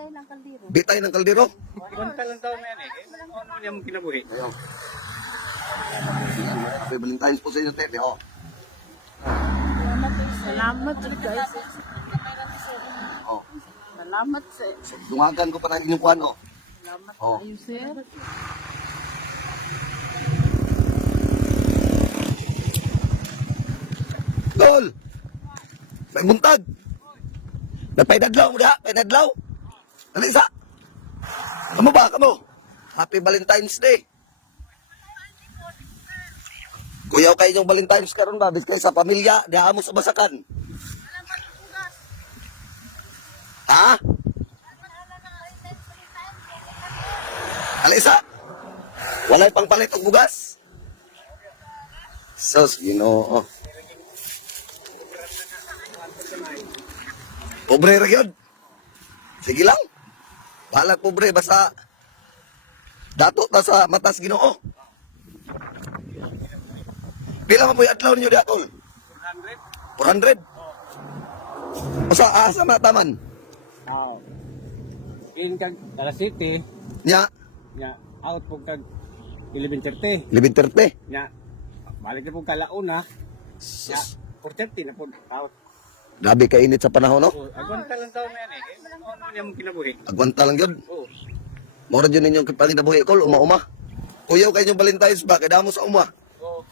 Bitay ng kaldero. Bitay ng kaldero. Kwanta lang taon na yan eh. Ano naman yung kinabuhi? Ayun. Happy Valentine's po sa inyo, Tete. Oh. Salamat guys. Oh. Salamat sa So, dungagan ko pa na inyong kuhan, oh. salamat Oh. kayo sir. Tol! May buntag! Nagpaidadlaw mo da? Paidadlaw? Ano isa? Kamu ba? Kamu? Happy Valentine's Day! Kuyaw kayo yung Valentine's karon ba? Bis kayo sa pamilya, diha mo sa basakan. Ha? Alisa? Walay pang palit og bugas? Sus, Ginoo. Pobre ra gyud. Sige lang. Balag pobre basta dato ta sa matas Ginoo. Pila man po yung adlaw ninyo di atol? 400. 400? Asa asa mataman? Oo. In kag alas 7, Nya, nya out po kag 11:30. 11:30. Nya balik na po kalauna, nya Sus, 4:30 na po out. grabe ka init sa panahon no? Agwanta lang taon na yan eh. Ano naman yung kinabuhi? Agwanta lang gyud. Oo. Mora jud ninyo kipanginabuhi kol uma-uma. Kuyaw kayo yung Valentine's ba kay damo sa uma. Oo.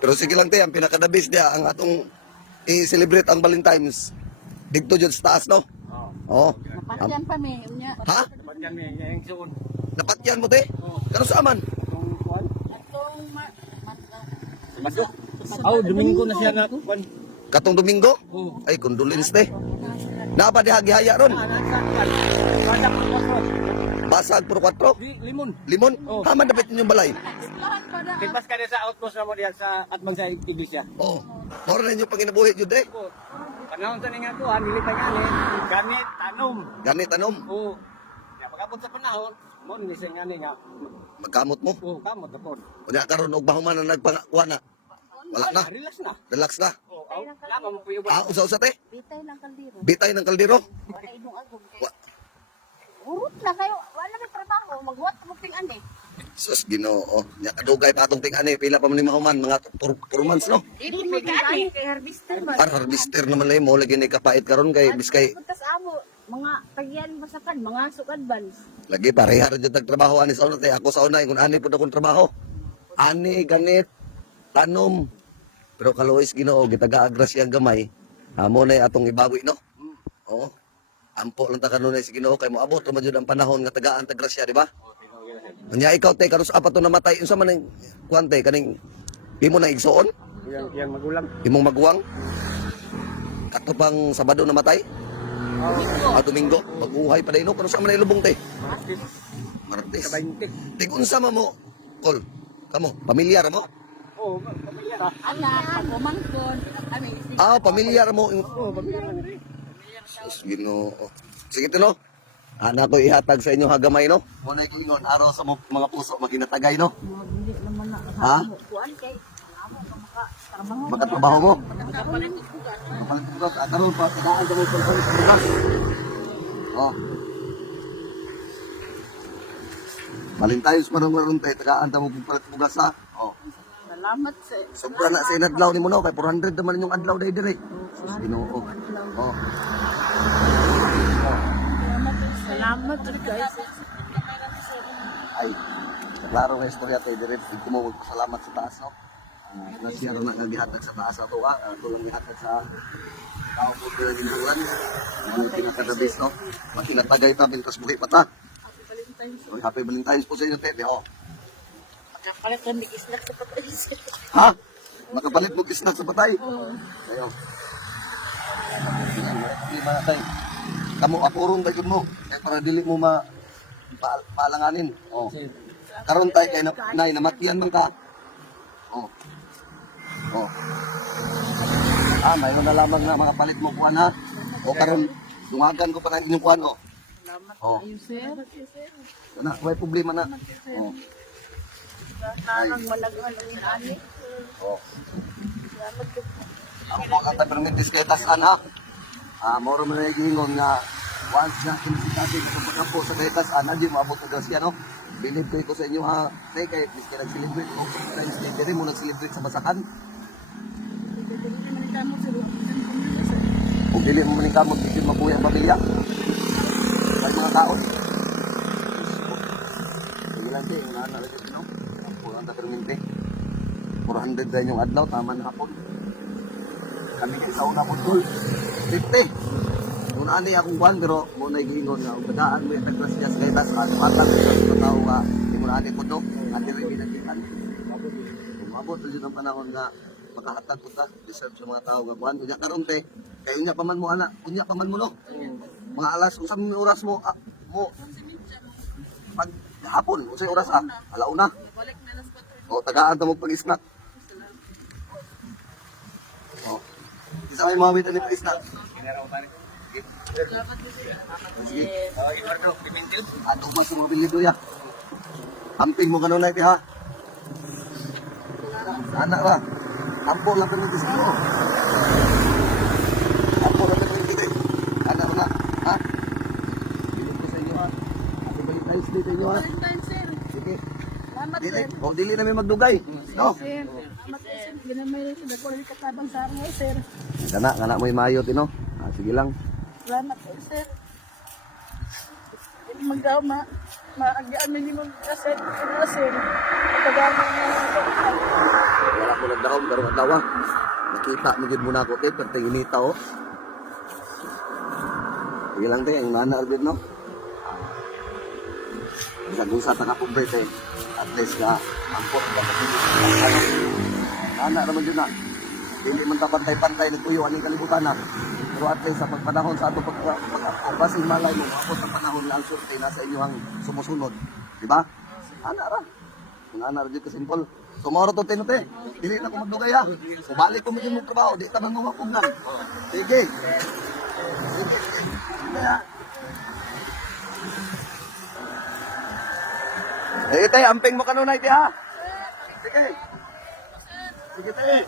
Pero sige lang tayo, ang pinaka-the-best niya, ang atong i-celebrate ang Valentine's. Dito dyan sa taas, no? Oo. Oo. Napatyan pa mi unya. Ha? Dapat yan yung suon. Napatyan mo, te? Kano sa aman? Itong kuwan. Atong Sabado. Oh, Domingo na siya na kuwan. Katong Domingo? Oo. Ay, condolence, te. Napa di hagi-haya ron? Badak po po. Basag puro 4? Limon. Limon? Oo. Haman dapat yung balay? lahat pa na. Tipas ka na sa outpost na mo diyan sa atbang sa iglesia. Oo. Mora na yung panginabuhi, Jude, eh. Oo. Panahon sa nga ko, nili pa yan eh. Ganit, tanom. Ganit, anom. Oo. Ya pagkapon sa panahon, mo ni sa nga niya. Magkamot mo. Oo, kamot tapon. Kunya karon og bahuman na nagpangakuha na. Wala na. Relax na. Relax na. Oo, lama mo po yung Usa-usa, te. Bitay ng kaldero. Bitay ng kaldero. Wala idong agong. Wa- Urot na kayo. Wala may trabaho. Magwat mo ping ani. Sus, Ginoo. Nya kadugay pa atong ting-ani, pila pa man ni mahuman, mga 4 months, no? Dito may ani kay harvester ba? Para harvester naman lang mo lagi ni kapait karon kay biskay Puntas amo mga tagyan masakan, mga sukadban. lagi pareha ra jud trabaho ani sa una tay ako sa una kun ani pud akong trabaho. Ani ganit tanom. Pero kaluoy Ginoo gitaga-agrasya ang gamay. Amo na atong ibawi no. Oo. Ampo lang ta kanunay si Ginoo kay moabot ra man jud ang panahon nga tagaan ta grasya, di ba? Unya ikaw tay karon sa apat to namatay unsa man ang kuante kaning imo na igsuon? yang magulang. Imong maguwang? Kato pang Sabado namatay? Domingo? Mag-uhay pa daino. Kano sa man ilubong te? Martes. Sa 20. Tigun sama mo, Kol. Kamo, pamilyar mo? Oo, pamilya. Anak, pagumangkon. Ami, Pamilyar mo. Oo, pamilya na rin. Sus, Ginoo. Sige no. Ana ko ihatag sa inyo hagamay no. Muna ingon araw sa mga puso maginatagay no. hindi naman na. Ha? Kuan kay amo ka makatrabaho. Makatrabaho mo. Makapalit ko ka. Karon pa tagaan sa mga bugas. Oh. Valentine's pa nang ron tay tagaan ta mo palit bugas ha. Oh. Salamat sa Sobra na sa inadlaw ni mo no kay 400 naman yung adlaw dai dire. Sus, Ginoo. Oh. salamat guys. Ay, klaro nga istorya tayo dire. Hindi mo salamat sa taas, no? Nasiyaro na nagihatag sa taas ato, Ito lang gihatag sa tao po kaya din buwan. Hindi pinakadabis, no? Makinatagay ta, bilkas buhay pa ta. So, Happy Valentine's po sa inyo, Tete, oh. Makapalit kami isnak sa patay. Ha? Makapalit mo kisnak sa patay? Kayo. Hindi ba tayo? Kamu apurong tayo mo. Kaya para dili mo paalanganin. Oh. Karon tayo kay nay namatyan man ka. Oh. Oh. May na lamang na mga palit mo kuan ha. O karon dungagan ko pa na inyong kuan oh. Salamat Oh. kayo sir. Na, may problema na. Oh. Tanang malaghan ang inani. Oh. Salamat ko. Ako po ang permitis kay tasan ha. Moro man na giingon nga once na kinisitabi sa pagkampo sa Betas, di maabot na grasya, no? Believe ko sa inyo ha, tay, kay miski nag-celebrate o kay miski mo nag-celebrate sa Basakan. Kung dili mo maning kamot, hindi mabuhay ang pamilya. May mga tao. Sige lang, tay, unahan na lang ito, no? Pulang na permente. 400 din yung adlaw, tama na hapon. Kami kayo sa una po, 50. Unaan niya akong buwan, pero muna igingon nga, umadaan mo yung taglasya sa kaitas, at matang sa tao ka, hindi mo naan po, no? At yung ginagkitan. Umabot ulit ang panahon na makahatag po ta, deserve sa mga tao ka buwan. Unya karon te, kaya unya paman mo, anak, unya paman mo, no? Mga alas, usap mo oras mo, pag hapon, usay oras, alauna. O, tagaan ta mo pag-snack. O, isa may mga wita ni pag-snack. Sige. Ato pa sa mobil nito ya. Amping mo kanunay ti ha. Anak ra. Ampo lang kami dito. Ampo lang kami dito. Anak ra. Ha? Dili ko sa inyo ha. Ako balik tayo sa dito inyo ha. Sige. Dili. O dili na may magdugay. No? Ginamay rin ko rin katabang sa akin, sir. Ngana mo imayo tino. Sige lang. Salamat po, sir. Magaw maagyaan minimum kasi sir. Tagaan mo Wala ko nagdahom, pero matawa. Nakita, migid mo na ako, pero tayo inita, oh. Sige lang, te, ang nana, Alvin, no? Isa-gusa ta ka convert, eh. At least ka, angkot, nana naman yun, na. Hindi man ta pantay-pantay, nagpuyo, aning kalibutan, na. Pero at least, sa pagpanahon sa ato pag-ako, kasi malay mo, ako sa panahon na ang surte, nasa inyo ang sumusunod. Diba? Nana, ra. Nana, ra, dito simple. Tomorrow to tinote. Dili na ko magdugay ha. So balik ko mo trabaho, di ta man mo mapugnan. Sige. Sige. Kaya. Tay, amping mo kanunay ti ha. Sige. Sige tay.